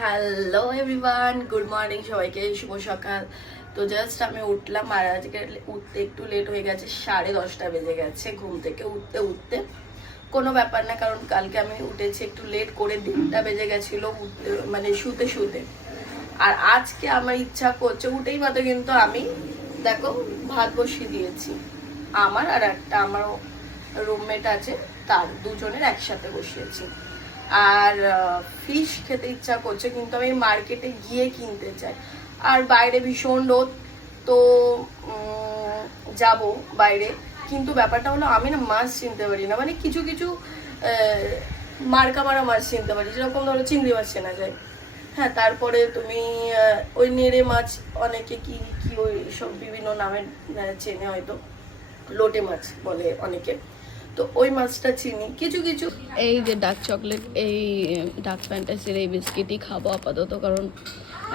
Hello everyone, good morning সবাইকে, শুভ সকাল। তো জাস্ট আমি উঠলাম আর আজকে উঠতে একটু লেট হয়ে গেছে, 10:30 বেজে গেছে ঘুম থেকে উঠতে উঠতে। কোনো ব্যাপার না, কারণ কালকে আমি উঠেছি একটু লেট করে, 1:30 বেজে গেছিলো উঠতে, মানে শুতে শুতে। আর আজকে আমার ইচ্ছা করছে, উঠেই মাত্র কিন্তু আমি দেখো ভাত বসিয়ে দিয়েছি। আমার আর একটা আমার রুমমেট আছে, তার দুজনের একসাথে বসিয়েছি। আর ফিশ খেতে ইচ্ছা করছে, কিন্তু আমি মার্কেটে গিয়ে কিনতে চাই। আর বাইরে ভীষণ রোদ, তো যাব বাইরে। কিন্তু ব্যাপারটা হলো আমি না মাছ চিনতে পারি না, মানে কিছু কিছু মার্কা মারা মাছ চিনতে পারি, যেরকম ধরো চিংড়ি মাছ চেনা যায়। হ্যাঁ, তারপরে তুমি ওই নেড়ে মাছ, অনেকে কি কি ওই সব বিভিন্ন নামে চেনে, হয়তো লোটে মাছ বলে অনেকে, তো ওই মাছটা চিনি কিছু কিছু। এই যে ডার্ক চকলেট, এই ডার্ক ফ্যান্টাসির এই বিস্কিটই খাবো আপাতত, কারণ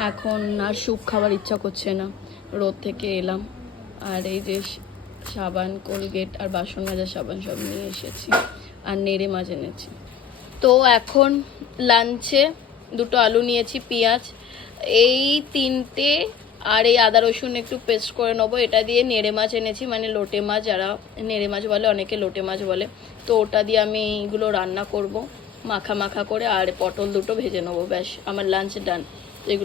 এখন আর স্যুপ খাবার ইচ্ছা করছে না, রোদ থেকে এলাম। আর এই যে সাবান, কোলগেট আর বাসন মাজার সাবান সব নিয়ে এসেছি, আর নেড়ে মাছ এনেছি। তো এখন লাঞ্চে দুটো আলু নিয়েছি, পেঁয়াজ, এই তিনটে, আর এই আদা রসুন একটু পেস্ট করে নেবো। এটা দিয়ে নেড়ে মাছ এনেছি, মানে লোটে মাছ, যারা নেড়ে মাছ বলে, অনেকে লোটে মাছ বলে। তো ওটা দিয়ে আমি এইগুলো রান্না করব মাখা মাখা করে, আর পটল দুটো ভেজে নেবো, ব্যাস আমার লাঞ্চ ডান। এগুলো